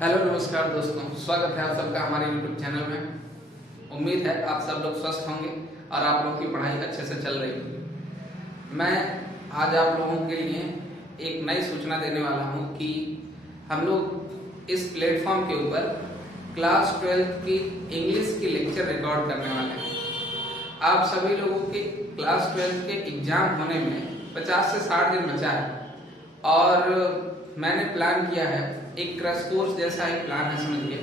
Hello नमस्कार दोस्तों, स्वागत है आप सबका हमारे YouTube चैनल में। उम्मीद है आप सब लोग स्वस्थ होंगे और आप लोगों की पढ़ाई अच्छे से चल रही होगी। मैं आज आप लोगों के लिए एक नई सूचना देने वाला हूं कि हम लोग इस प्लेटफॉर्म के ऊपर क्लास 12 की इंग्लिश की लेक्चर रिकॉर्ड करने वाले हैं। आप सभी लोगों के क्लास 12 के एग्जाम होने में 50 से 60 दिन बचा है और मैंने प्लान किया है एक क्रैश कोर्स जैसा एक प्लान है, समझिए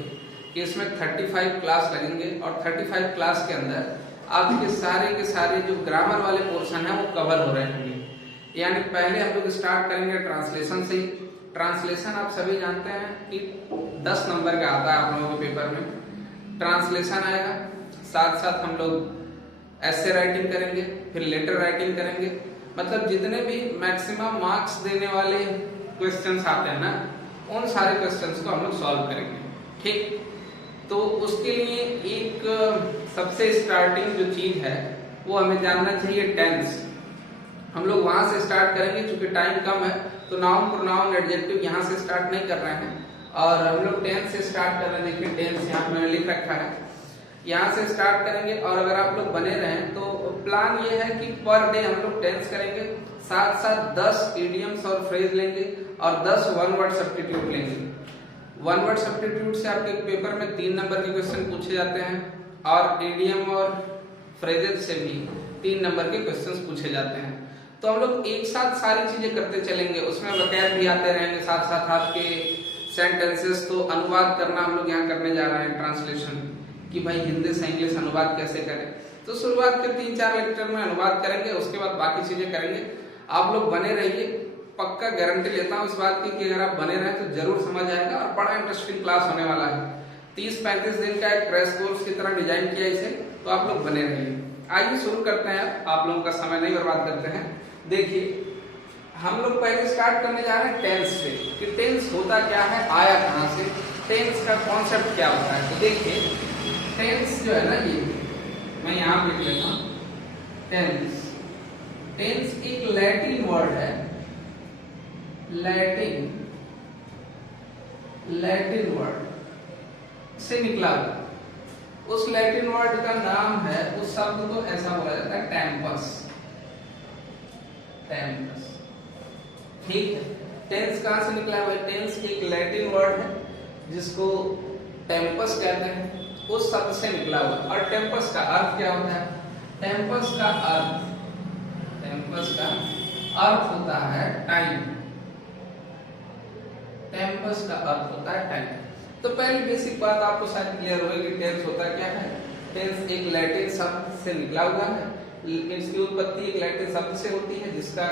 कि इसमें 35 क्लास लगेंगे और 35 क्लास के अंदर आपके सारे के सारे जो ग्रामर वाले पोर्शन है वो कवर हो रहे होंगे। यानी पहले हम लोग स्टार्ट करेंगे ट्रांसलेशन से। ट्रांसलेशन आप सभी जानते हैं कि 10 नंबर का आता है आप लोगों के पेपर में। ट्रांसलेशन आएगा, साथ साथ हम लोग एसे राइटिंग करेंगे, फिर लेटर राइटिंग करेंगे। मतलब जितने भी मैक्सिमम मार्क्स देने वाले क्वेश्चंस आते हैं ना, उन सारे क्वेश्चंस को हम लोग सॉल्व करेंगे। ठीक, तो उसके लिए एक सबसे स्टार्टिंग जो चीज है वो हमें जानना चाहिए टेंस। हम लोग वहां से स्टार्ट करेंगे, क्योंकि टाइम कम है तो नाउन प्रोनाउन एडजेक्टिव यहाँ से स्टार्ट नहीं कर रहे हैं और हम लोग टेंस से स्टार्ट कर रहे हैं। देखिए टेंस यहाँ मैंने लिख रखा है, यहाँ से स्टार्ट करेंगे। और अगर आप लोग बने रहें तो प्लान ये है कि पर डे हम लोग टेंस करेंगे, साथ साथ 10 इडियम्स और फ्रेज लेंगे और 10 वन वर्ड सब्स्टिट्यूट लेंगे। वन वर्ड सब्स्टिट्यूट से आपके पेपर में 3 नंबर के क्वेश्चन पूछे जाते हैं और इडियम और फ्रेजेस से भी 3 नंबर के क्वेश्चन पूछे जाते हैं। तो हम लोग एक साथ सारी चीजें करते चलेंगे, उसमें वोकैब भी आते रहेंगे, साथ साथ आपके सेंटेंसेस। तो अनुवाद करना हम लोग यहाँ करने जा रहे हैं, ट्रांसलेशन, कि भाई हिंदी से इंग्लिश अनुवाद कैसे करें। तो शुरुआत के 3-4 लेक्चर में अनुवाद करेंगे, उसके बाद बाकी चीजें करेंगे। आप लोग बने रहिए, पक्का गारंटी लेता हूँ इस बात की कि अगर आप बने रहे तो जरूर समझ आएगा और बड़ा इंटरेस्टिंग क्लास होने वाला है। 30-35 दिन का एक क्रैश कोर्स की तरह डिजाइन किया इसे, तो आप लोग बने रहिए। आइए शुरू करते हैं, आप लोगों का समय नहीं बर्बाद करते हैं। देखिए हम लोग पहले स्टार्ट करने जा रहे हैं टेंस से, कि टेंस होता क्या है, आया कहाँ से, टेंस का कॉन्सेप्ट क्या होता है। तो देखिए टेंस जो है ना, ये मैं यहाँ लिख लेता हूँ। टेंस टेंस एक लैटिन वर्ड है, लैटिन वर्ड से निकला। उस लैटिन वर्ड का नाम है, उस शब्द को ऐसा बोला जाता है टेम्पस। टेम्पस, ठीक है। टेंस कहां से निकला है? टेंस एक लैटिन वर्ड है जिसको टेम्पस कहते हैं, उस शब्द से निकला हुआ। और टेम्पस का अर्थ क्या होता है? टेम्पस का अर्थ होता है टाइम। टेम्पस का अर्थ होता है टाइम। तो पहली बेसिक बात आपको शायद क्लियर होगी कि टेंस होता क्या है। टेंस एक लैटिन शब्द से निकला हुआ है, इसकी उत्पत्ति एक लैटिन शब्द से होती है जिसका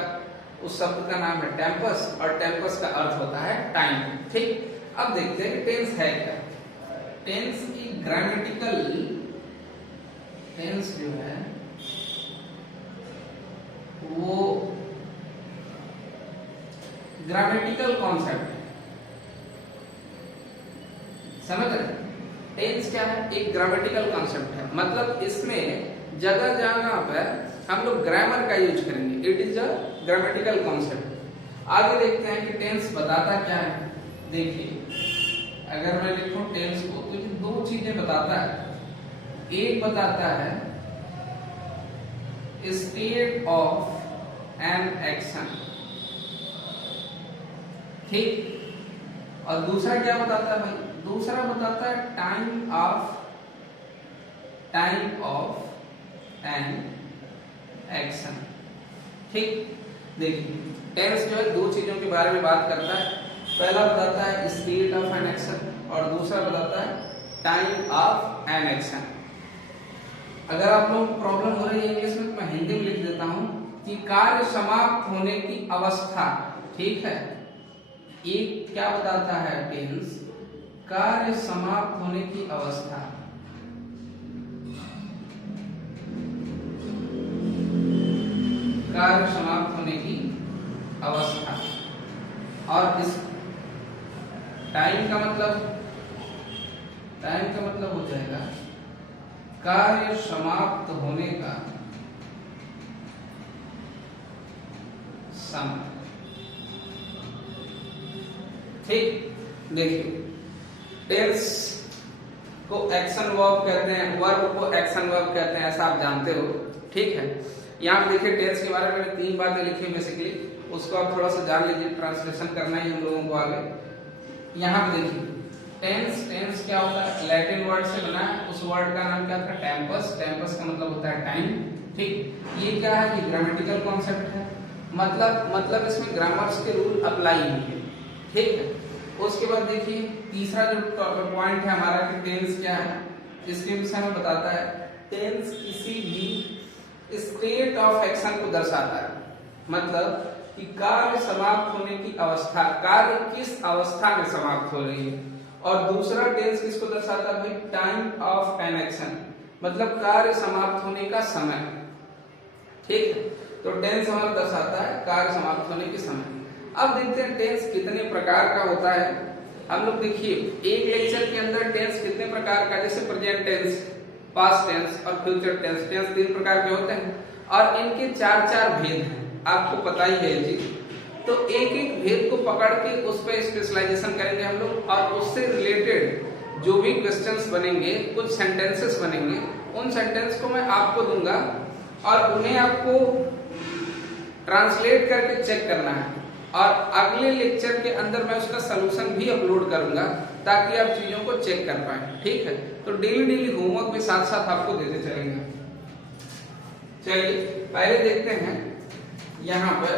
उस शब्द का नाम है टेम्पस, और टेम्पस का अर्थ होता है टाइम। ठीक, अब देखते हैं कि टेंस है क्या। टेंस की ग्रामेटिकल, टेंस जो है वो ग्रामेटिकल कॉन्सेप्ट है, समझ रहे? टेंस क्या है? एक ग्रामेटिकल कॉन्सेप्ट है। मतलब इसमें जगह जगह पर हम लोग ग्रामर का यूज करेंगे। It is a grammatical concept. आगे देखते हैं कि टेंस बताता क्या है। देखिए अगर मैं लिखूं टेंस को तो ये 2 चीजें बताता है। एक बताता है स्टेट ऑफ एन एक्शन, ठीक, और दूसरा क्या बताता है भाई? दूसरा बताता है टाइम ऑफ एन एक्शन। ठीक, देखिए टेंस जो है 2 चीजों के बारे में बात करता है। पहला बताता है स्टेट ऑफ एन एक्शन और दूसरा बताता है टाइम ऑफ एन एक्शन। अगर आप लोगों को प्रॉब्लम हो रही है इंग्लिश में तो मैं हिंदी में लिख देता हूं कि कार्य समाप्त होने की अवस्था। ठीक है, एक क्या बताता है टेंस? कार्य समाप्त होने की अवस्था। कार्य समाप्त होने की अवस्था। और इस टाइम का मतलब हो जाएगा कार्य समाप्त होने का समय। ठीक, देखिए टेंस को एक्शन वर्ब कहते हैं, वर्ब को एक्शन वर्ब कहते हैं, ऐसा आप जानते हो। ठीक है, यहाँ पे देखिए टेंस के बारे में 3 बातें लिखी बेसिकली, उसको आप थोड़ा सा जान लीजिए, ट्रांसलेशन करना ही हम लोगों को आगे। यहाँ पे देखिए टेंस, टेंस क्या होता है, लैटिन वर्ड से बना है, उस वर्ड का नाम क्या था, टेम्पस। टेम्पस का मतलब होता है टाइम। ठीक, ये क्या है, ये ग्रामेटिकल कॉन्सेप्ट है, मतलब इसमें ग्रामर्स के रूल अप्लाई होंगे। ठीक है, उसके बाद देखिए तीसरा जो पॉइंट है हमारा कि टेंस क्या है, इसके विषय में बताता है। टेंस किसी भी स्टेट ऑफ एक्शन को दर्शाता है, मतलब कि कार्य समाप्त होने की अवस्था, कार्य किस अवस्था में समाप्त हो रही है। और दूसरा टेंस किसको दर्शाता है भाई, टाइम ऑफ एन एक्शन, मतलब कार्य समाप्त होने का समय। ठीक है, तो टेंस हमारा दर्शाता है कार्य समाप्त होने के समय। अब देखते हैं टेंस कितने प्रकार का होता है। हम लोग देखिए एक लेक्चर के अंदर टेंस कितने प्रकार का, जैसे प्रेजेंट टेंस, पास्ट टेंस और फ्यूचर टेंस, टेंस 3 प्रकार के होते हैं और इनके 4 भेद हैं, आपको पता ही है ये चीज। तो एक एक भेद को पकड़ के उस पर स्पेशलाइजेशन करेंगे हम लोग, और उससे रिलेटेड जो भी क्वेश्चंस बनेंगे, कुछ सेंटेंसेस बनेंगे, उन सेंटेंस को मैं आपको दूंगा और उन्हें आपको ट्रांसलेट करके चेक करना है, और अगले लेक्चर के अंदर मैं उसका सलूशन भी अपलोड करूंगा ताकि आप चीजों को चेक कर पाए। ठीक है, तो डेली होमवर्क भी साथ साथ आपको देते चलेंगे। चलिए पहले देखते हैं यहाँ पर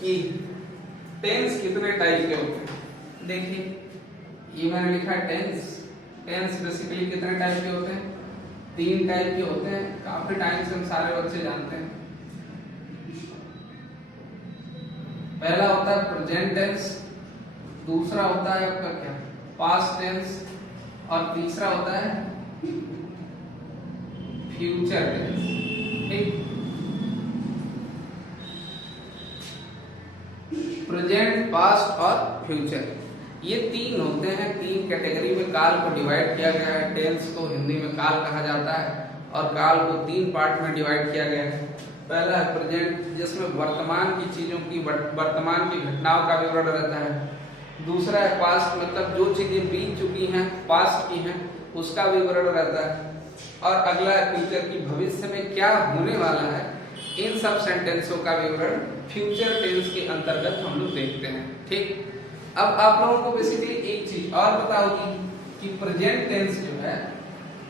कि टेंस कितने टाइप के होते हैं। देखिए ये मैंने लिखा है टेंस। टेंस बेसिकली कितने टाइप के होते हैं, 3 टाइप के होते हैं, काफी टाइम से हम सारे बच्चे जानते हैं। पहला होता है प्रेजेंट टेंस, दूसरा होता है आपका क्या, पास्ट टेंस, और तीसरा होता है फ्यूचर टेंस। ठीक, प्रेजेंट, पास्ट और फ्यूचर, ये 3 होते हैं। 3 कैटेगरी में काल को डिवाइड किया गया है। टेंस को हिंदी में काल कहा जाता है और काल को 3 पार्ट में डिवाइड किया गया है। पहला है प्रेजेंट, जिसमें वर्तमान की चीजों की, वर्तमान की घटनाओं का विवरण रहता है। दूसरा है पास्ट, मतलब जो चीजें बीत चुकी हैं, पास्ट की हैं, उसका विवरण रहता है। और अगला है फ्यूचर, की भविष्य में क्या होने वाला है, इन सब सेंटेंसों का विवरण फ्यूचर टेंस के अंतर्गत हम लोग देखते हैं। ठीक, अब आप लोगों को बेसिकली एक चीज और पता होगी कि प्रेजेंट टेंस जो है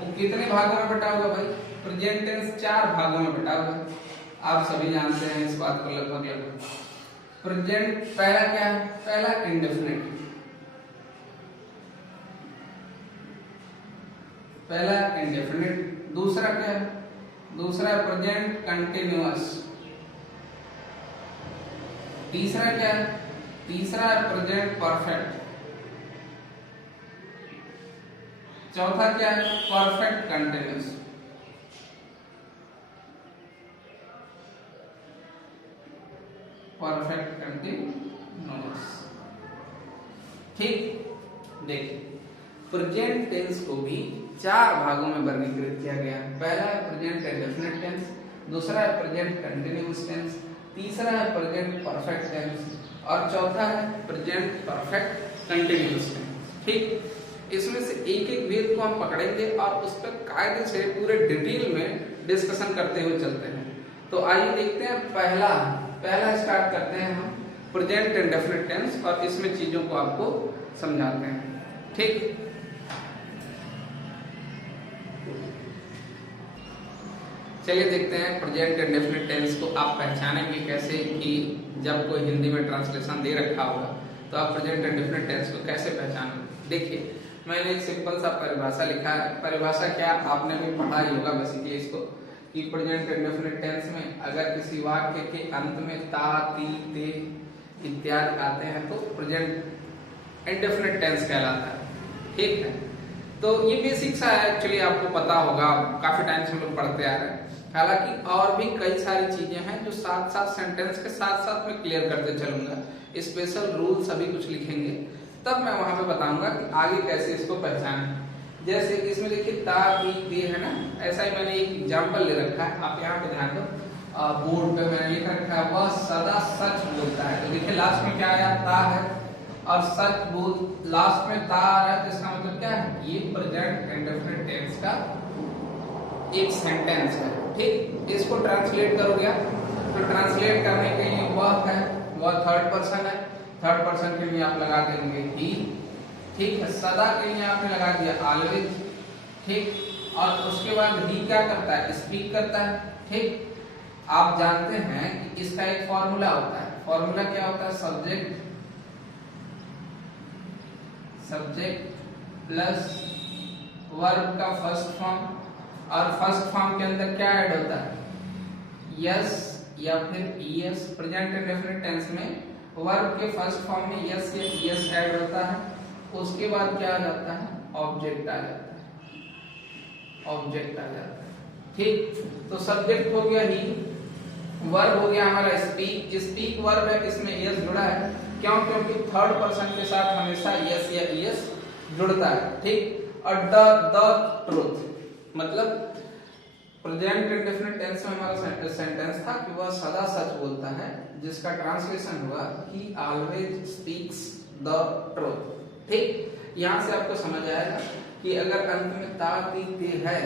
वो कितने भागों में बटा हुआ भाई, प्रेजेंट टेंस 4 भागों में बटा हुआ है। आप सभी जानते हैं इस बात को लगभग। प्रेजेंट पहला क्या है, पहला इंडेफिनिट, पहला इंडेफिनिट। दूसरा क्या है, दूसरा प्रेजेंट कंटिन्यूअस। तीसरा क्या है, तीसरा प्रेजेंट परफेक्ट। चौथा क्या है, परफेक्ट कंटिन्यूअस। Perfect continuous. ठीक, देखिए प्रेजेंट टेंस को भी 4 भागों में वर्गीकृत किया गया है। पहला है प्रेजेंट इंडेफिनिट टेंस, दूसरा है प्रेजेंट कंटिन्यूअस टेंस, तीसरा है प्रेजेंट परफेक्ट टेंस और चौथा है प्रेजेंट परफेक्ट कंटिन्यूअस टेंस। ठीक, इसमें से एक एक भेद को हम पकड़ेंगे और उस पर कायदे से पूरे डिटेल में डिस्कशन करते हुए चलते हैं। तो आइए देखते हैं पहला स्टार्ट करते हैं हम प्रेजेंट इंडेफिनिट टेंस, और इसमें चीजों को आपको समझाते हैं। ठीक, चलिए देखते हैं प्रेजेंट इंडेफिनिट टेंस को आप पहचानेंगे कैसे, कि जब कोई हिंदी में ट्रांसलेशन दे रखा होगा तो आप प्रेजेंट इंडेफिनिट टेंस को कैसे पहचानेंगे। देखिए मैंने एक सिंपल सा परिभाषा लिखा है। परिभाषा क्या, आपने भी पढ़ा ही होगा बेसिकली इसको, कि प्रेजेंट इंडेफिनिट टेंस में अगर किसी वाक्य के अंत में ता, ती, ते इत्यादि आते हैं तो प्रेजेंट इंडेफिनिट टेंस कहलाता है। ठीक है, तो ये बेसिक सा है, एक्चुअली आपको पता होगा, काफी टाइम से हम लोग पढ़ते आ रहे हैं। हालांकि और भी कई सारी चीजें हैं जो साथ साथ सेंटेंस के साथ साथ में क्लियर करते चलूंगा। स्पेशल रूल सभी कुछ लिखेंगे, तब मैं वहां पे बताऊंगा कि आगे कैसे इसको पहचानें। जैसे इसमें देखिए ता, ती, ते है ना, ऐसा ही मैंने एक एग्जाम्पल ले रखा है, आप यहाँ पे ध्यान दो। बोर्ड पे मैंने लिख रखा है, वह सदा सच बोलता है। तो देखिए लास्ट में क्या आया, ता है, और सच बोल लास्ट में ता आ रहा है, तो इसका मतलब क्या है, ये प्रेजेंट इंडेफिनिट टेंस का एक सेंटेंस है। ठीक, इसको ट्रांसलेट करोगे तो ट्रांसलेट करने के लिए वह थर्ड पर्सन है, थर्ड पर्सन के लिए आप लगा देंगे ही। ठीक है, सदा के लिए आपने लगा दिया ऑलवेज। ठीक, और उसके बाद ही क्या करता है, स्पीक करता है। ठीक, आप जानते हैं कि इसका एक फॉर्मूला होता है। फॉर्मूला क्या होता है, सब्जेक्ट प्लस वर्ब का फर्स्ट फॉर्म, और फर्स्ट फॉर्म के अंदर क्या ऐड होता है, यस या फिर ईएस। प्रेजेंट इंडेफिनिट टेंस में वर्ब के फर्स्ट फॉर्म में यस या ईएस ऐड होता है। उसके बाद क्या आ जाता है, ऑब्जेक्ट आ जाता है, ऑब्जेक्ट आ जाता है। ठीक, तो सब्जेक्ट हो गया ही, वर्ब हो गया हमारा स्पीक। स्पीक वर्ब है, इसमें यस जुड़ा है। क्यों, क्योंकि थर्ड पर्सन के साथ हमेशा यस या ईएस जुड़ता है। ठीक, और द ट्रूथ मतलब प्रेजेंट इंडेफिनिट टेंस में हमारा सेंटेंस था कि वह सदा सच बोलता है, जिसका ट्रांसलेशन हुआ ही ऑलवेज स्पीक्स द ट्रूथ। ठीक, यहां से आपको समझ आएगा कि अगर अंत में ता ती ते है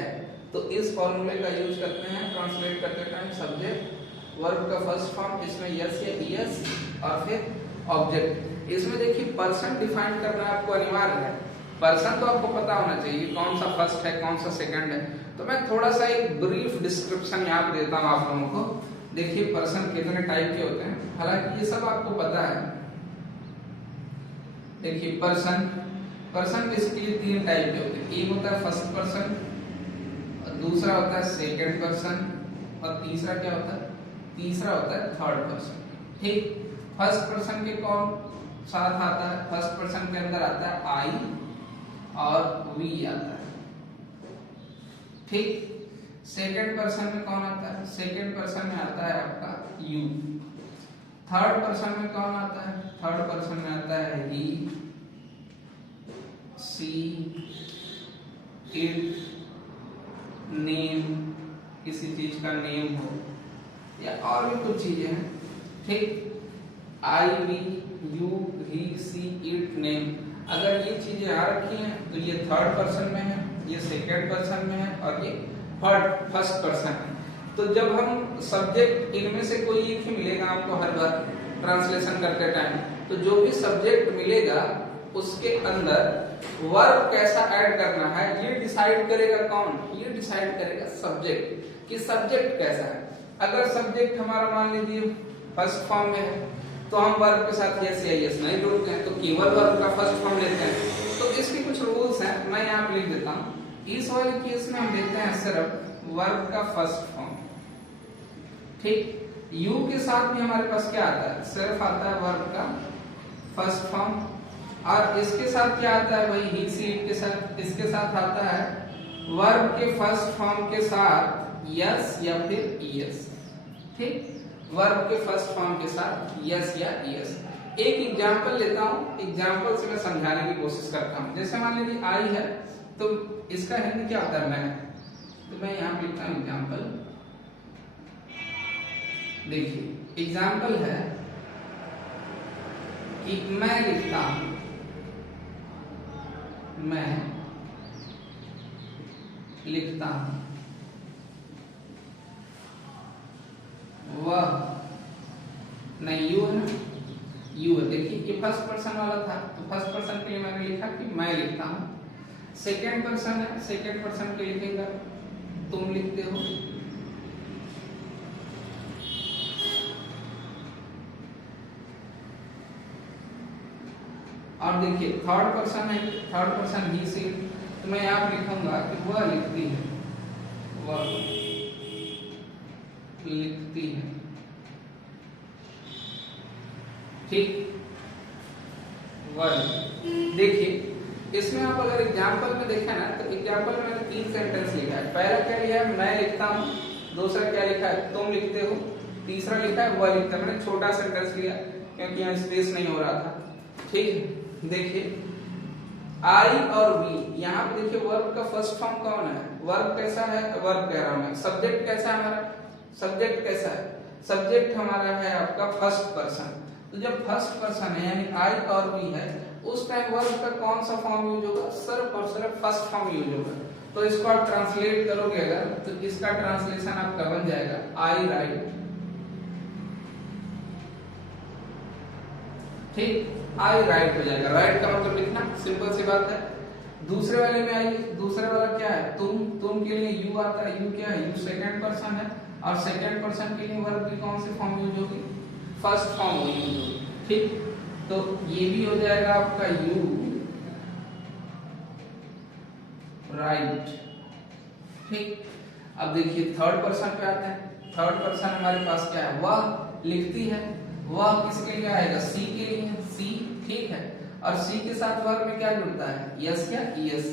तो इस फॉर्मूले का यूज करते हैं ट्रांसलेट करते टाइम। सब्जेक्ट वर्ब का फर्स्ट फॉर्म, इसमें यस या ईएस और फिर ऑब्जेक्ट। इसमें देखिए पर्सन डिफाइन करना आपको अनिवार्य है। पर्सन तो आपको पता होना चाहिए कौन सा फर्स्ट है कौन सा सेकंड है। तो मैं थोड़ा सा एक ब्रीफ डिस्क्रिप्शन यहाँ पे देता हूँ आप लोगों को। देखिए पर्सन कितने टाइप के होते हैं, हालांकि ये सब आपको पता है। देखिए पर्सन बेसिकली तीन टाइप के होते हैं। एक होता है फर्स्ट पर्सन, दूसरा होता है सेकंड पर्सन, और तीसरा क्या होता है, तीसरा होता है थर्ड पर्सन। ठीक, फर्स्ट पर्सन के कौन साथ आता है, फर्स्ट पर्सन के अंदर आता है आई और वी आता है। ठीक, सेकंड पर्सन में कौन आता है, सेकंड पर्सन में आता है आपका यू। थर्ड पर्सन में कौन आता है, थर्ड पर्सन में आता है ही, सी, इट, नेम, किसी चीज का नेम हो या और भी कुछ चीजें हैं। ठीक, I, we, you, he, she, it, name, अगर ये चीजें आ रखी हैं तो ये थर्ड पर्सन में है, ये सेकंड पर्सन में है और ये फर्स्ट पर्सन है। तो जब हम सब्जेक्ट, इनमें से कोई एक ही मिलेगा आपको हर बार ट्रांसलेशन करते टाइम, तो जो भी सब्जेक्ट मिलेगा उसके अंदर वर्ब कैसा ऐड करना है ये डिसाइड करेगा कौन, ये डिसाइड करेगा सब्जेक्ट कि सब्जेक्ट कैसा है। अगर सब्जेक्ट हमारा मान लीजिए फर्स्ट फॉर्म में है तो हम वर्ब के साथ यस या यस नहीं जोड़ते हैं, तो केवल वर्ब का फर्स्ट फॉर्म लेते हैं। तो इसके कुछ रूल्स हैं, मैं यहाँ पे लिख देता हूँ। इस वाले केस में हम लेते हैं सिर्फ वर्ब का फर्स्ट फॉर्म। ठीक, यू के साथ भी हमारे पास क्या आता है, सिर्फ आता है वर्ब का फर्स्ट फॉर्म, और इसके साथ क्या आता है, वही ही, सी, इट के साथ, इसके साथ आता है वर्ब के फर्स्ट फॉर्म के साथ यस या फिर ईएस। ठीक, वर्ब के फर्स्ट फॉर्म के साथ यस या ईएस। एक एग्जांपल लेता हूं, एग्जांपल से मैं समझाने की कोशिश करता हूं। जैसे मान लीजिए आई है तो इसका हिंदी क्या होता है, मैं, तो मैं यहां पे लिखता हूं एग्जांपल। देखिए एग्जांपल है कि मैं लिखता हूं, मैं लिखता हूं, वह, नहीं यू है, यू है। देखिए ये फर्स्ट पर्सन वाला था, तो फर्स्ट पर्सन के लिए मैंने लिखा कि मैं लिखता हूं। सेकंड पर्सन है, सेकंड पर्सन के लिए लिखेगा तुम लिखते हो। और देखिए थर्ड पर्सन है, थर्ड पर्सन ही, सी, तो मैं यहाँ लिखूंगा कि वह लिखती है, वह लिखती है। ठीक, वर्ड। देखिए इसमें आप अगर एग्जांपल में देखा ना, तो एग्जांपल में मैंने 3 सेंटेंस लिखा है। पहला क्या लिखा है, मैं लिखता हूँ, दूसरा क्या लिखा है, तुम लिखते हो, तीसरा लिखा है वह लिखता है। मैंने छोटा सेंटेंस लिया क्योंकि यहाँ स्पेस नहीं हो रहा था। ठीक है, देखिए आई और वी, यहाँ पे देखिए वर्ब का फर्स्ट फॉर्म कौन है, वर्ब कैसा है, वर्ब कह रहा हूं मैं। सब्जेक्ट कैसा है हमारा, सब्जेक्ट कैसा है, सब्जेक्ट हमारा है आपका फर्स्ट पर्सन। तो जब फर्स्ट पर्सन है यानी आई और वी है उस टाइम वर्ब का कौन सा फॉर्म यूज होगा? सिर्फ और सिर्फ फर्स्ट फॉर्म यूज होगा। तो इसको आप ट्रांसलेट करोगे अगर तो इसका ट्रांसलेशन आपका बन जाएगा आई राइट। ठीक, आई राइट हो जाएगा। राइट का मतलब लिखना, सिंपल सी बात है। दूसरे वाले में आइए, दूसरे वाला क्या है? तुम के लिए यू आता है। यू क्या है? यू सेकंड पर्सन है और सेकंड पर्सन के लिए वर्ब की कौन सी फॉर्म यूज होगी? फर्स्ट फॉर्म यूज होगी। ठीक, तो ये भी हो जाएगा आपका यू राइट। ठीक, अब देखिए थर्ड पर्सन पे आते हैं। थर्ड पर्सन हमारे पास क्या है? वह लिखती है। वह किसके लिए आएगा? सी के लिए, सी। ठीक है, और सी के साथ वर्ब में क्या जुड़ता है? यस क्या? यस।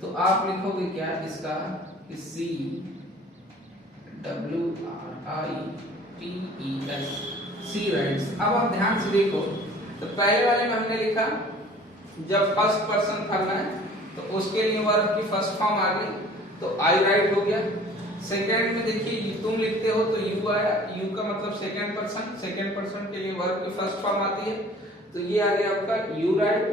तो आप लिखोगे क्या इसका? सी WRITES, सी राइट्स। अब आप ध्यान से देखो, तो पहले वाले में हमने लिखा जब फर्स्ट पर्सन करना है तो उसके लिए वर्ब की फर्स्ट फॉर्म आ गई तो आई राइट हो गया। सेकंड में देखिए तुम लिखते हो तो यू आया। यू का मतलब सेकंड पर्सन, सेकंड पर्सन के लिए वर्ब की फर्स्ट फॉर्म आती है तो ये आ गया आपका यू राइट।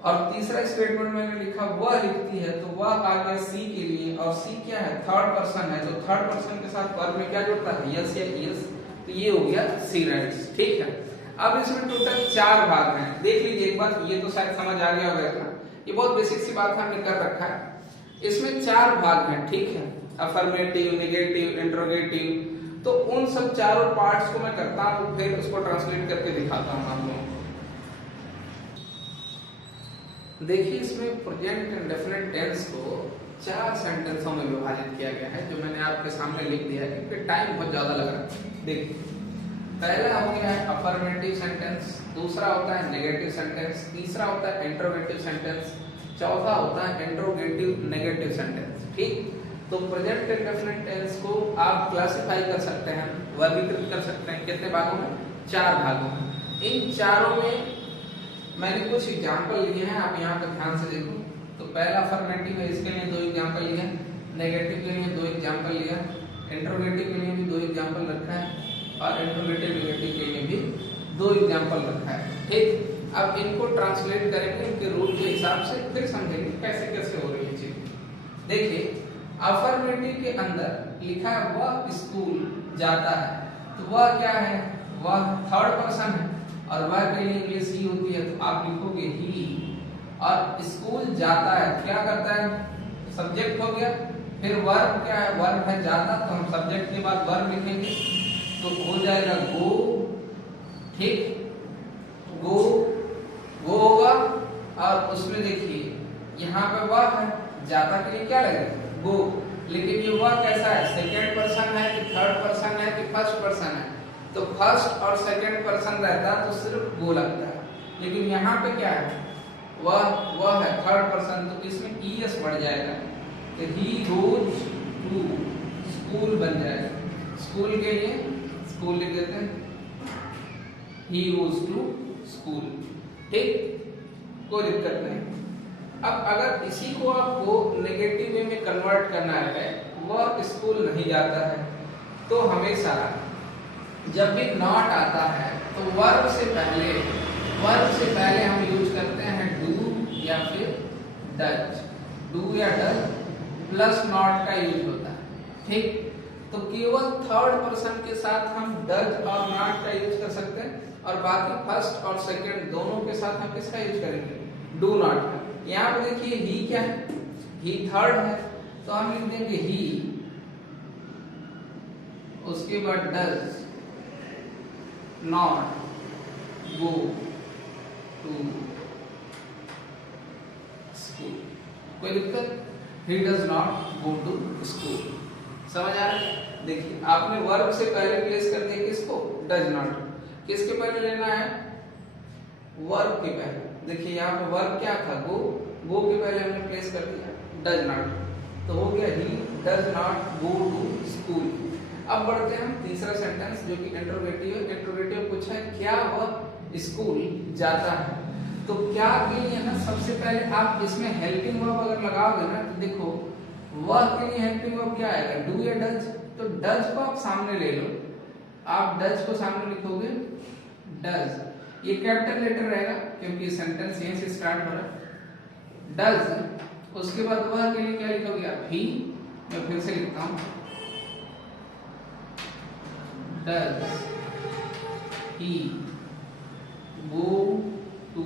और तीसरा स्टेटमेंट मैंने लिखा वह लिखती है तो वह आ गया सी के लिए। और सी क्या है? थर्ड पर्सन है, तो थर्ड पर्सन के साथ वर्ब में क्या जुड़ता है? यस या यस। तो ये हो गया सी राइट्स। ठीक है, अब इसमें टोटल 4 भाग हैं। देख लीजिए एक बार, ये तो शायद समझ आ गया होगा इतना, ये बहुत बेसिक सी बात हमने कर रखा है। इसमें 4 भाग हैं। ठीक है, अफर्मेटिव, नेगेटिव, इंट्रोगेटिव। तो उन सब चारों पार्ट्स को मैं करता हूं, फिर उसको ट्रांसलेट करके दिखाता हूं आप लोगों को। देखिए इसमें प्रेजेंट इंडेफिनिट टेंस को 4 सेंटेंसों में विभाजित किया गया है, जो मैंने आपके सामने लिख दिया है क्योंकि टाइम बहुत ज्यादा लग रहा है। देखिए पहला हो गया है अफर्मेटिव सेंटेंस, दूसरा होता है नेगेटिव सेंटेंस, तीसरा होता है इंट्रोगेटिव सेंटेंस, चौथा होता है इंट्रोगेटिव नेगेटिव सेंटेंस। ठीक, तो प्रेजेंट इंडेफिनिट टेंस को आप क्लासिफाई कर सकते हैं, वर्गीकृत कर सकते हैं कितने भागों में? 4 भागों में। इन चारों में मैंने कुछ एग्जांपल लिए हैं, आप यहाँ पर ध्यान से देखो। तो पहला अफर्मेटिव है, इसके लिए 2 एग्जांपल लिए हैं, नेगेटिव के लिए 2 एग्जांपल लिया, इंट्रोगेटिव के लिए भी 2 एग्जांपल रखा है और इंट्रोगेटिव नेगेटिव के लिए भी 2 एग्जांपल रखा है। ठीक, अब इनको ट्रांसलेट करेंगे इनके रूल के हिसाब से, फिर समझेंगे कैसे कैसे हो रही है चीज। देखिए अफर्मेटिव के अंदर लिखा है वह स्कूल जाता है, तो वह क्या है? वह थर्ड पर्सन है और वह के लिए इंग्लिश ही होती है, तो आप लिखोगे ही। और स्कूल जाता है क्या करता है? सब्जेक्ट हो गया। फिर वर्ब क्या है? वर्ब है जाता, तो हम सब्जेक्ट के बाद वर्ब लिखेंगे तो हो जाएगा गो। ठीक, गो होगा और उसमें देखिए यहाँ पे वह है, जाता के लिए क्या लगेगा? गो। लेकिन ये वह कैसा है? सेकेंड पर्सन है कि थर्ड पर्सन है कि फर्स्ट पर्सन है? तो फर्स्ट और सेकेंड पर्सन रहता तो सिर्फ गो लगता है, लेकिन यहाँ पे क्या है? वह है थर्ड पर्सन, तो इसमें ईएस बढ़ जाएगा तो ही गोज टू स्कूल बन जाएगा। स्कूल के लिए स्कूल लिख देते हैं, ही गोज टू स्कूल। ठीक, कोई दिक्कत नहीं। अब अगर इसी को आपको नेगेटिव वे में कन्वर्ट करना है, वह स्कूल नहीं जाता है, तो हमेशा जब भी नॉट आता है तो वर्ब से पहले हम यूज करते हैं डू या फिर डज। डू या डज प्लस नॉट का यूज होता है। ठीक, तो केवल थर्ड पर्सन के साथ हम डज और नॉट का यूज कर सकते हैं और बाकी फर्स्ट और सेकंड दोनों के साथ हम किसका यूज करेंगे? डू नॉट का। यहाँ पे देखिए ही क्या है? ही थर्ड है, तो हम लिख देंगे ही, उसके बाद does not go to school. कोई दिक्कत? He does not go to school. समझ आ रहा है? देखिए आपने वर्ब से पहले प्लेस कर दिया किसको? Does not. किसके पहले लेना है? वर्ब के पहले। देखिए यहाँ पे वर्ब क्या था? गो। गो के पहले हमने प्लेस कर दिया डज नॉट, तो हो गया he does not go to school. अब बढ़ते हैं हम तीसरा सेंटेंस जो कि इंट्रोगेटिव है। इंट्रोगेटिव पूछा है क्या वह स्कूल जाता है, तो क्या के लिए ना सबसे पहले आप इसमें हेल्पिंग वर्ब अगर लगाओगे ना तो देखो वह के लिए हेल्पिंग वर्ब क्या आएगा? डू या डज। तो डज को आप सामने ले लो, आप डज को सामने लिखोगे डज, ये कैपिटल लेटर रहेगा क्योंकि सेंटेंस यहीं से स्टार्ट हो रहा है। डज, उसके बाद वह के लिए क्या लिखा गया, ही। मैं फिर से लिखता हूं, does he go to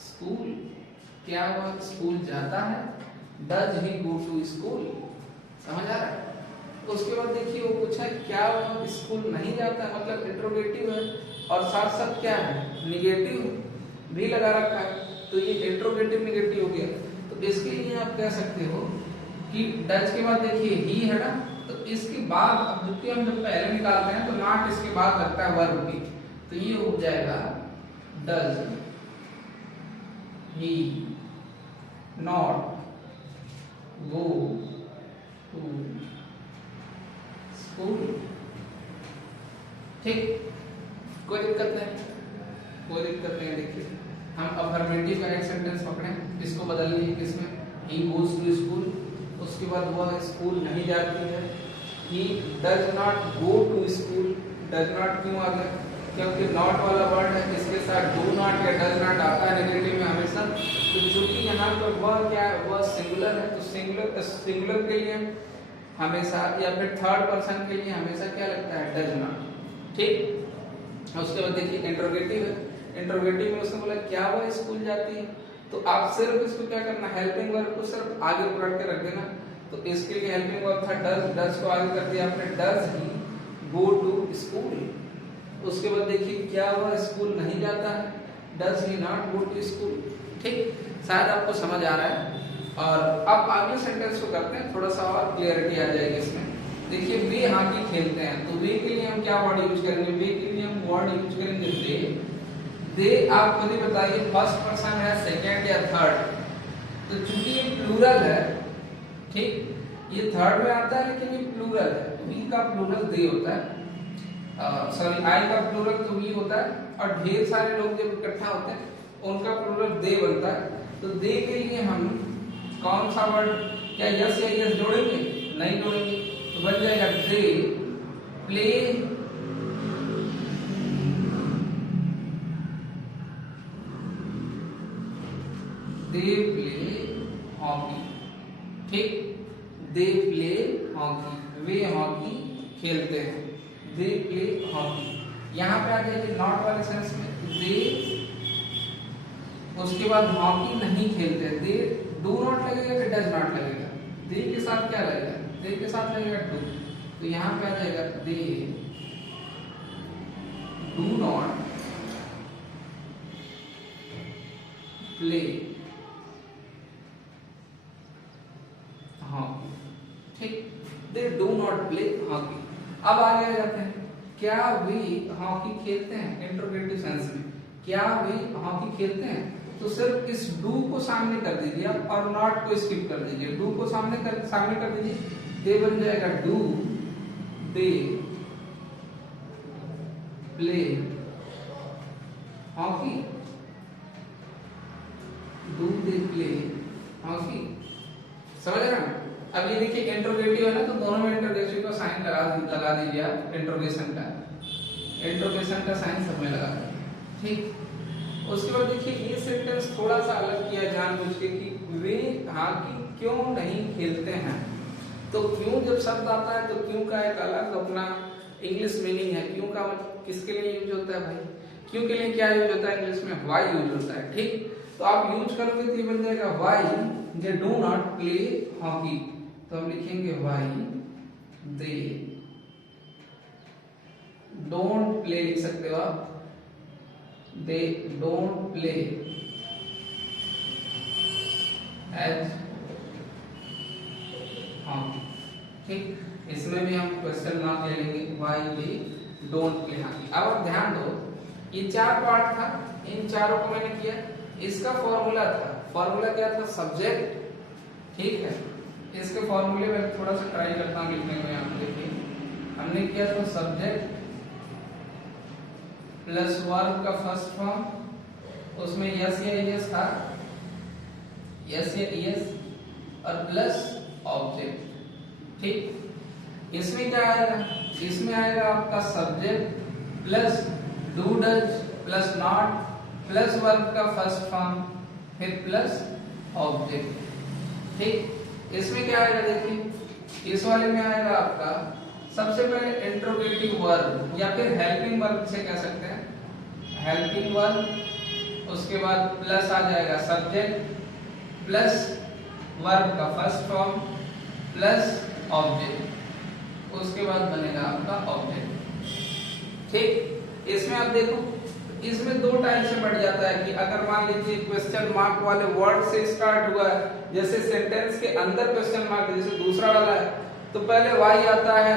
school, क्या वह स्कूल जाता है, does he go to school. समझ आ रहा है? उसके बाद देखिए वो पूछा क्या वह स्कूल नहीं जाता, मतलब इंट्रोगेटिव है और साथ साथ क्या है, निगेटिव भी लगा रखा है, तो ये इंट्रोगेटिव निगेटिव हो गया। तो इसके लिए आप कह सकते हो कि डज के बाद देखिए ही है ना, तो इसके बाद अब चूंकि हम जब पहले निकालते हैं तो नॉट इसके बाद लगता है वर्ब की, तो ये हो जाएगा does he not go to school. ठीक, कोई दिक्कत नहीं, कोई दिक्कत नहीं। देखिए हम अफर्मेटिव का एक सेंटेंस पकड़ें, इसको बदल लीजिए किसमें, ही गोज टू स्कूल, उसके बाद वह स्कूल नहीं जाती है, he does not go to school. Does not क्यों आ गया, क्योंकि नॉट वाला वर्ड है, इसके साथ डू नॉट या डज नॉट आता है नेगेटिव में हमेशा। तो चूंकि यहाँ पर वह क्या है, वह सिंगुलर है, तो सिंगुलर के लिए हमेशा या फिर थर्ड पर्सन के लिए हमेशा क्या लगता है, डज नॉट। ठीक, उसके बाद देखिए इंट्रोगेटिव है, इंट्रोगेटिव में उसने बोला क्या वह स्कूल जाती है, तो आप सिर्फ इसको क्या करना, हेल्पिंग वर्ब को सिर्फ आगे पकड़ के रख देना। तो इसके लिए हेल्पिंग वर्ब था डज, डज को आगे कर दिया आपने, does he go to school. उसके बाद देखिए क्या वह स्कूल नहीं जाता है, does he not go to school. ठीक, शायद आपको समझ आ रहा है। और अब अगले सेंटेंस को करते हैं, थोड़ा सा और क्लियरिटी आ जाएगी इसमें। देखिए वे हॉकी खेलते हैं, तो वे के लिए हम क्या वर्ड यूज करेंगे, वे के लिए हम वर्ड यूज करेंगे दे। आप मुझे बताइए फर्स्ट पर्सन है, सेकंड या थर्ड, तो चूंकि ये प्लूरल है, ठीक, ये थर्ड में आता है लेकिन ये प्लूरल है, वी का प्लूरल दे होता है, सॉरी आई का प्लूरल तो वी होता है, और ढेर सारे लोग जब इकट्ठा होते हैं उनका प्लूरल दे बनता है। तो दे के लिए हम कौन सा वर्ड, क्या यस या यस जोड़ेंगे, नहीं जोड़ेंगे, तो बन जाएगा they play they play hockey. ठीक, दे प्ले हॉकी, वे हॉकी खेलते हैं, दे प्ले हॉकी। यहाँ पे आ जाएगी नॉट वाले सेंस में, दे उसके बाद हॉकी नहीं खेलते, दे डू नॉट लगेगा कि डज नॉट लगेगा, दे के साथ क्या लगेगा, दे के साथ लगेगा डू, तो यहाँ पे आ जाएगा they do not play hockey. ठीक, they do not play hockey. अब आगे आ जाते हैं, क्या वे हॉकी खेलते हैं, इंट्रोगेटिव सेंस में, क्या वे हॉकी खेलते हैं, तो सिर्फ इस डू को सामने कर दीजिए आप और नॉट को स्किप कर दीजिए, डू को सामने कर दीजिए, दे बन जाएगा do they play hockey, do they play hockey. समझ रहे हैं? अब ये देखिए इंट्रोगेटिव है ना, तो दोनों में इंट्रोगेटिव का साइन लगा दीजिए आप, इंट्रोगेशन का साइन सब में लगा दीजिए। ठीक, उसके बाद देखिए ये सेंटेंस थोड़ा सा अलग किया जानबूझ के कि वे हॉकी क्यों नहीं खेलते हैं। तो क्यों जब शब्द आता है तो क्यों का एक अलग अपना इंग्लिश मीनिंग है। क्यों का किसके लिए यूज होता है भाई, क्यों के लिए क्या यूज होता है इंग्लिश में, व्हाई यूज होता है। ठीक, तो आप यूज करोगे तो ये बन जाएगा why they do not play hockey, तो हम लिखेंगे व्हाई दे डोंट प्ले, लिख सकते हो आप, they don't play as hockey। ठीक, इसमें भी हम क्वेश्चन मार्क ले लेंगे, why they don't play hockey। अब आप ध्यान दो, ये चार पार्ट था, इन चारों को मैंने किया, इसका फॉर्मूला था, फॉर्मूला क्या था, सब्जेक्ट। ठीक है, इसके फॉर्मूले में थोड़ा सा ट्राई करता हूँ लिखने को। यहाँ पे देखिए हमने किया था सब्जेक्ट प्लस वर्ब का फर्स्ट फॉर्म, उसमें यस या यस था, यस या यस, और प्लस ऑब्जेक्ट। ठीक, इसमें क्या आएगा, इसमें आएगा आपका subject plus do does plus not plus verb का फर्स्ट फॉर्म फिर प्लस ऑब्जेक्ट। ठीक, इसमें क्या आएगा देखिए, इस वाले में आएगा आपका सबसे पहले इंट्रोगेटिव वर्ब या फिर हेल्पिंग वर्ब से कह सकते हैं, हेल्पिंग वर्ब, उसके बाद प्लस आ जाएगा सब्जेक्ट प्लस वर्ब का फर्स्ट फॉर्म प्लस ऑब्जेक्ट, उसके बाद बनेगा आपका ऑब्जेक्ट। ठीक, इसमें आप देखो इसमें दो टाइप से बढ़ जाता है कि अगर मान लीजिए क्वेश्चन मार्क वाले वर्ड से स्टार्ट हुआ है, जैसे सेंटेंस के अंदर क्वेश्चन मार्क जैसे दूसरा वाला है तो पहले वाई आता है,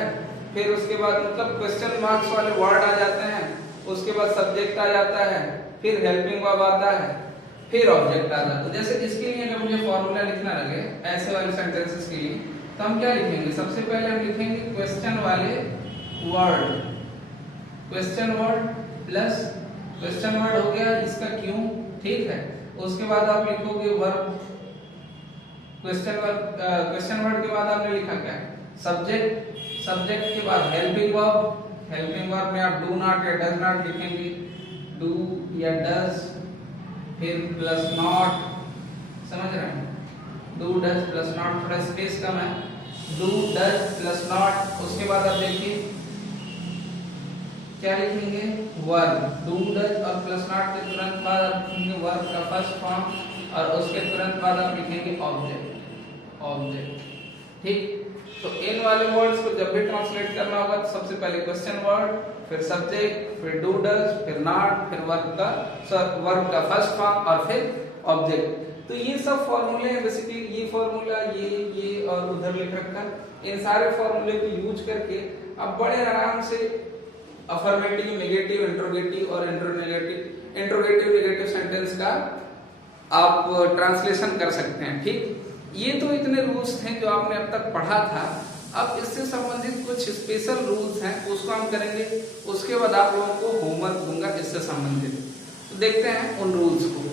फिर उसके बाद मतलब क्वेश्चन मार्क्स वाले वर्ड आ जाते हैं, उसके बाद सब्जेक्ट आ जाता है, फिर हेल्पिंग वर्ब आता है, फिर ऑब्जेक्ट आ जाता है। जैसे इसके लिए अगर मुझे फॉर्मूला लिखना लगे ऐसे वाले सेंटेंसेस के लिए तो हम क्या लिखेंगे, सबसे पहले हम लिखेंगे क्वेश्चन वाले word, question word plus question word हो गया इसका क्यों, ठीक है, उसके बाद आप लिखोगे वर्ब, क्वेश्चन वर्ड के बाद आपने लिखा क्या सब्जेक्ट, सब्जेक्ट के बाद हेल्पिंग वर्ब, हेल्पिंग वर्ब में आप डू नॉट या डज नॉट लिखेंगे, डू या डज, फिर प्लस नॉट, समझ रहे हैं, डू डज प्लस नॉट, थोड़ा स्पेस कम है, डू डज प्लस नॉट, उसके बाद आप देखिए क्या लिखेंगे वर्ब, डू डज और प्लस नॉट के तुरंत बाद आप लिखेंगे वर्ब का फर्स्ट फॉर्म और उसके तुरंत बाद आप लिखेंगे ऑब्जेक्ट, ऑब्जेक्ट। ठीक, तो इन वाले वर्ड्स को जब भी ट्रांसलेट करना होगा तो सबसे पहले क्वेश्चन वर्ड, फिर सब्जेक्ट, फिर डू डज, फिर नॉट, फिर वर्ब का फर्स्ट फॉर्म और फिर ऑब्जेक्ट। तो ये सब फॉर्मूले हैं बेसिकली, ये फॉर्मूला ये और उधर लिख रखा, इन सारे फॉर्मूले को यूज करके आप बड़े आराम से अफर्मेटिव, नेगेटिव, इंट्रोगेटिव और इंट्रोगेटिव नेगेटिव सेंटेंस का आप ट्रांसलेशन कर सकते हैं। ठीक, ये तो इतने रूल्स थे जो आपने अब तक पढ़ा था। अब इससे संबंधित कुछ स्पेशल रूल्स हैं उसको हम करेंगे, उसके बाद आप लोगों को होमवर्क दूंगा इससे संबंधित। तो देखते हैं उन रूल्स को।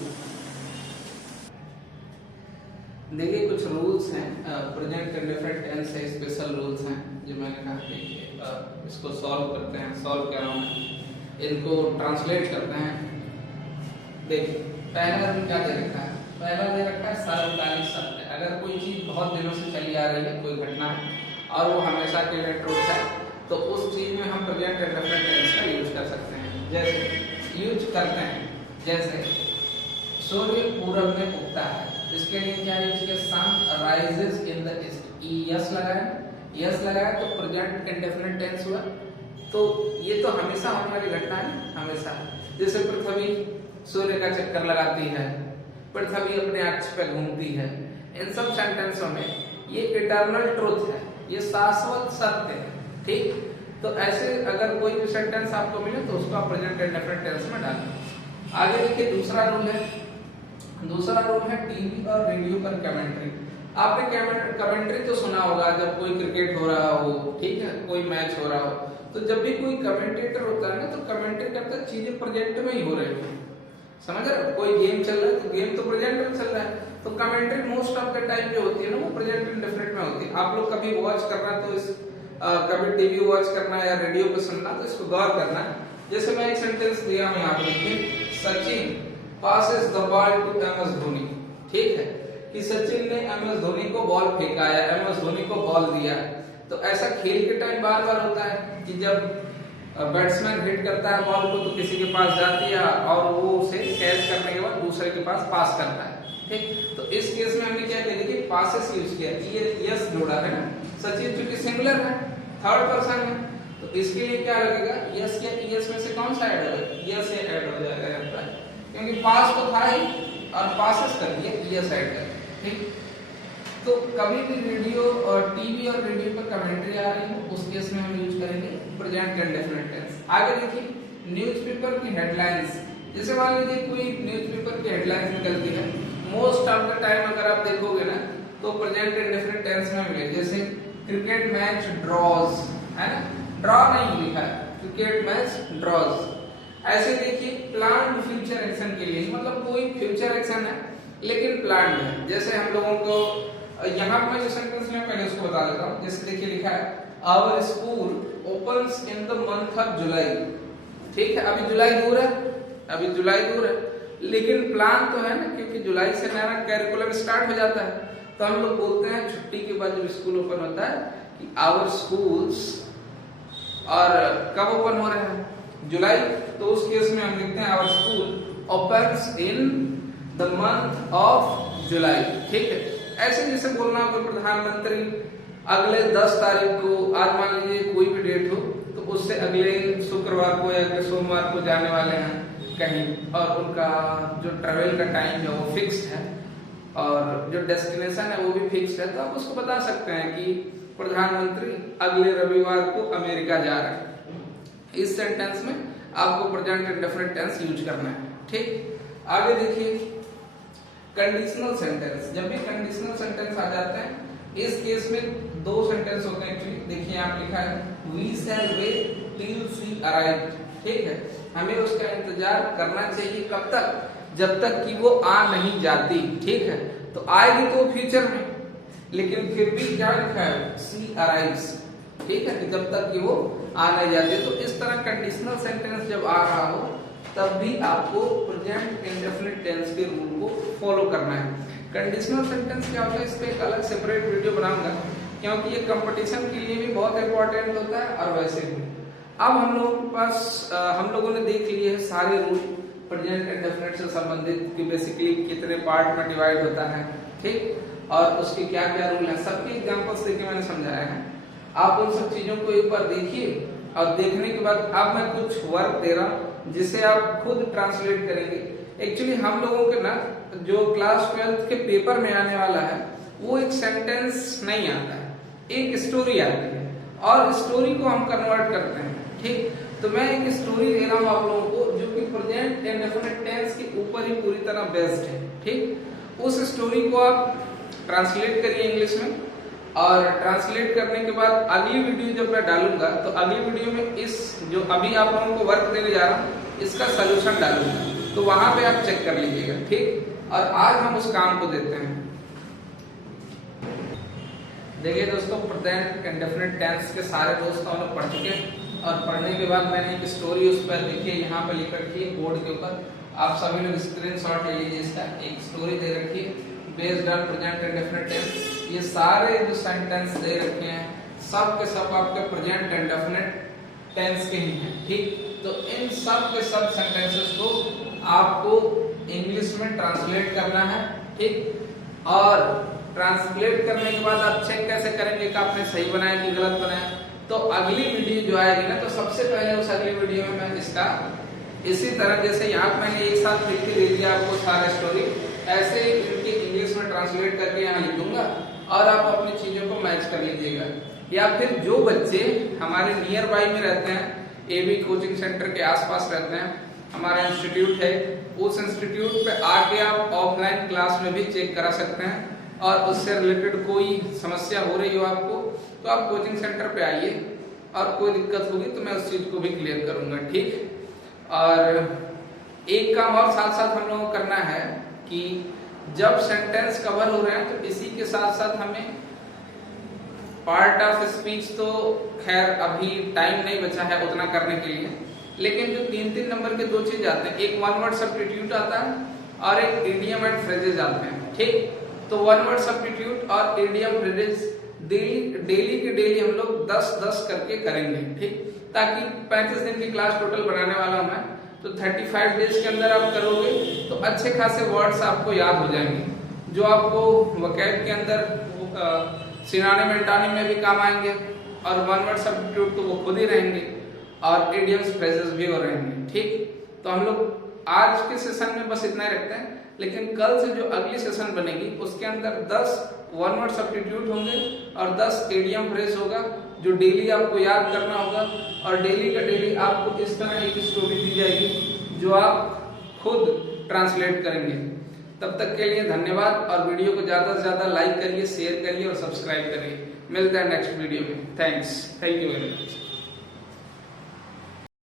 देखिए कुछ रूल्स हैं, प्रेजेंट इंडेफिनिट टेंस से स्पेशल रूल्स हैं जो मैंने कहा कि इसको सॉल्व करते हैं, सॉल्व कर रहा हूँ, इनको ट्रांसलेट करते हैं। देखिए पहला रूल क्या दे रखा है, पहला दे रखा है सार्वकालिक सत्य। अगर कोई चीज बहुत दिनों से चली आ रही है, कोई घटना है और वो हमेशा के लिए ट्रूथ है, तो उस चीज में हम प्रेजेंट इंडेफिनिट टेंस का यूज कर सकते हैं। जैसे यूज करते हैं, जैसे सूर्य पूरब में उगता है, इसके लिए क्या यूज किया, sun rises in the east, yes लगाया, यस लगाया तो प्रेजेंट इंडेफिनिट टेंस हुआ। तो ये तो हमेशा होने वाली घटना है, हमेशा। जैसे पृथ्वी सूर्य का चक्कर लगाती है, पृथ्वी अपने अक्ष पे घूमती है, इन सब सेंटेंसों में ये इटर्नल ट्रूथ है, ये शाश्वत सत्य है। ठीक, तो ऐसे अगर कोई भी सेंटेंस आपको मिले तो उसको आप प्रेजेंट इंडेफिनिट टेंस में डालें। आगे देखिए दूसरा रूल है, दूसरा रूल है टीवी और रेडियो पर कमेंट्री। आपने कमेंट्री तो सुना होगा जब कोई क्रिकेट हो रहा हो, ठीक है, कोई मैच हो रहा हो, तो जब भी कोई कमेंटेटर होता है ना तो कमेंट्री करता है चीजें प्रेजेंट में ही हो रही है, समझ रहे हो, कोई गेम चल रहा है तो गेम तो प्रेजेंट में चल रहा है, तो commentary most of the time जो होती है ना वो प्रेजेंट इंडेफिनिट में होती है। आप लोग कभी वॉच करना तो इस कभी टीवी वॉच करना या रेडियो पे सुनना तो इसको गौर करना। जैसे मैं एक सेंटेंस दिया हूं यहाँ पे, देखिए Sachin passes the ball to MS Dhoni, ठीक है, कि सचिन ने MS धोनी को बॉल फेंका या MS धोनी को बॉल दिया। तो ऐसा खेल के टाइम बार बार होता है कि जब बैट्समैन हिट करता है बॉल को तो किसी के पास जाती है और वो उसे कैच करने के बाद दूसरे के पास पास करता है। ठीक, तो इस केस में हमने क्या किया, देखिए पासेस यूज किया, ये यस जोड़ा है ना, सचिन चूंकि सिंगुलर है, थर्ड पर्सन है, तो इसके लिए क्या लगेगा, यस या यस में से कौन सा ऐड होगा, यस ये ऐड हो जाएगा यहाँ पर, क्योंकि पास तो था ही और पासेस कर दिए, यस ऐड कर। ठीक, तो कभी भी रेडियो और टीवी और रेडियो पर कमेंट्री आ रही हो उस केस में हम यूज करेंगे प्रेजेंट इंडेफिनिट टेंस। आगे देखिए न्यूज़पेपर की हेडलाइंस, जैसे मान लीजिए कोई न्यूज़पेपर की हेडलाइंस निकलती है, मोस्ट ऑफ द टाइम अगर आप देखोगे ना तो प्रेजेंट इंडेफिनिट टेंस में मिलेगी। जैसे क्रिकेट मैच ड्रॉज, है ना, ड्रॉ नहीं लिखा है, क्रिकेट मैच ड्रॉज। ऐसे देखिए प्लान्ड फ्यूचर एक्शन के लिए, मतलब कोई फ्यूचर एक्शन है लेकिन प्लान्ड है। जैसे हम लोगों को यहाँ पे मैं जो सेंटेंस में पहले उसको बता देता हूँ। जैसे देखिए लिखा है our school opens in the month of July, ठीक है, अभी जुलाई दूर है, अभी जुलाई दूर है, लेकिन प्लान तो है ना, क्योंकि जुलाई से नया कैरिकुलम स्टार्ट हो जाता है। तो हम लोग बोलते हैं छुट्टी के बाद जब स्कूल ओपन होता है कि आवर स्कूल्स, और कब ओपन हो रहे हैं, जुलाई, तो उस केस में हम लिखते हैं our school opens in the month of July. ठीक है, ऐसे जैसे बोलना हो कि प्रधानमंत्री अगले 10 तारीख को, आज मान लीजिए कोई भी डेट हो, तो उससे अगले शुक्रवार को या अगले सोमवार को जाने वाले हैं कहीं, और उनका जो ट्रेवल का टाइम है वो फिक्स्ड है और जो डेस्टिनेशन है वो भी फिक्स्ड है, तो आप उसको बता सकते हैं कि प्रधानमंत्री अगले रविवार को अमेरिका जा रहे हैं। इस सेंटेंस में आपको प्रेजेंट इंडेफिनिट टेंस यूज करना है। ठीक, आगे देखिए कंडीशनल सेंटेंस। जब भी कंडीशनल सेंटेंस आ जाते हैं, इस केस में 2 सेंटेंस होते हैं एक्चुअली। देखिए यहाँ लिखा है we shall wait till she arrive. ठीक है, हमें उसका इंतजार करना चाहिए कब तक, जब तक कि वो आ नहीं जाती। ठीक है, तो आएगी तो फ्यूचर में, लेकिन फिर भी क्या लिखा है, शी अराइव्स। ठीक है, जब तक कि वो आ नहीं जाती। तो इस तरह कंडीशनल सेंटेंस जब आ रहा हो तब भी आपको प्रेजेंट इंडेफिनिट टेंस के रूल को फॉलो करना है। कंडीशनल सेंटेंस क्या होता है, इस पे एक अलग सेपरेट वीडियो बनाऊंगा, क्योंकि ये कंपटीशन के लिए भी बहुत इंपॉर्टेंट होता है और वैसे भी। अब हम लोगों के पास हम लोगों ने देख लिए है सारे रूल प्रेजेंट इंडेफिनिट से संबंधित कि बेसिकली कितने पार्ट में डिवाइड होता है। ठीक, और उसके क्या क्या रूल है, सबके एग्जांपल्स देके मैंने समझाया है। आप उन सब चीजों को एक बार देखिए, और देखने के बाद अब मैं कुछ वर्क दे रहा हूँ जिसे आप खुद ट्रांसलेट करेंगे। एक्चुअली हम लोगों के ना जो क्लास 12 के पेपर में आने वाला है वो एक सेंटेंस नहीं आता है, एक स्टोरी आती है, और स्टोरी को हम कन्वर्ट करते हैं। ठीक, तो मैं एक स्टोरी दे रहा हूँ आप लोगों को जो कि प्रेजेंट इंडेफिनिट टेंस के ऊपर ही पूरी तरह बेस्ड है। ठीक, उस स्टोरी को आप ट्रांसलेट करिए इंग्लिश में, और ट्रांसलेट करने के बाद अगली वीडियो जब मैं डालूंगा तो अगली वीडियो में इस जो अभी आप लोगों को वर्क देने जा रहा हूँ इसका सोल्यूशन डालूंगा, तो वहां पे आप चेक कर लीजिएगा। ठीक, और आज हम उस काम को देते हैं। देखिए दोस्तों, प्रेजेंट इंडेफिनिट टेंस के सारे दोस्त हम लोग पढ़ चुके हैं, और पढ़ने के बाद मैंने एक स्टोरी उस पर देखिए यहाँ पे लिख रखी है बोर्ड के ऊपर, आप सभी लोग स्क्रीनशॉट ले लीजिए। इसका एक स्टोरी दे रखी है based on present indefinite tense. ये सारे जो सेंटेंस दे रखे हैं सब के सब आपके प्रेजेंट इंडेफिनिट टेंस के ही हैं। ठीक, तो इन सब के सब सेंटेंसेस को आपको इंग्लिश में ट्रांसलेट करना है। ठीक, और ट्रांसलेट करने के बाद आप चेक कैसे करेंगे कि आपने सही बनाया कि गलत बनाया। तो अगली वीडियो जो आएगी ना, तो सबसे पहले उस अगली वीडियो में मैं इसका इसी तरह जैसे यहाँ मैंने एक साथ लिख के दे दिया आपको सारा स्टोरी, ऐसे इनके इंग्लिश में ट्रांसलेट करके यहाँ लिख दूंगा, और आप अपनी चीजों को मैच कर लीजिएगा। या फिर जो बच्चे हमारे नियर बाई में रहते हैं, एबी कोचिंग सेंटर के आसपास रहते हैं, हमारा इंस्टीट्यूट है, उस इंस्टीट्यूट पे आके आप ऑफलाइन क्लास में भी चेक करा सकते हैं, और उससे रिलेटेड कोई समस्या हो रही हो आपको तो आप कोचिंग सेंटर पे आइए, और कोई दिक्कत होगी तो मैं उस चीज को भी क्लियर करूंगा। ठीक, और एक काम और साथ साथ हम लोगों को करना है कि जब सेंटेंस कवर हो रहे हैं तो इसी के साथ साथ हमें पार्ट ऑफ स्पीच, तो खैर अभी टाइम नहीं बचा है उतना करने के लिए, लेकिन जो 3-3 नंबर के 2 चीज आते हैं, एक वन वर्ड सब्स्टिट्यूट आता है और एक इडियम एंड फ्रेजेस आते हैं। ठीक, तो वन वर्ड सब्स्टिट्यूट और इडियम फ्रेजेस डेली के डेली हम लोग 10-10 करके करेंगे। ठीक, ताकि 35 दिन की क्लास टोटल बनाने वाला हूं मैं, तो 35 डेज के अंदर आप करोगे तो अच्छे खासे वर्ड्स आपको याद हो जाएंगे, जो आपको वोकैब के अंदर सिनोनिम एंटोनिम में भी काम आएंगे, और वन वर्ड सब्स्टिट्यूट तो वो खुद ही रहेंगे, और इडियम्स फ्रेजेस भी हो रहेंगे। ठीक, तो हम लोग आज के सेशन में बस इतना ही रखते हैं, लेकिन कल से जो अगली सेशन बनेगी उसके अंदर 10 वन वर्ड सब्स्टिट्यूट होंगे और 10 इडियम फ्रेज होगा, जो डेली आपको याद करना होगा, और डेली का डेली आपको इस तरह एक स्टोरी दी जाएगी जो आप खुद ट्रांसलेट करेंगे। तब तक के लिए धन्यवाद, और वीडियो को ज्यादा से ज्यादा लाइक करिए, शेयर करिए और सब्सक्राइब करिए। मिलते हैं नेक्स्ट वीडियो में। Thank you very much.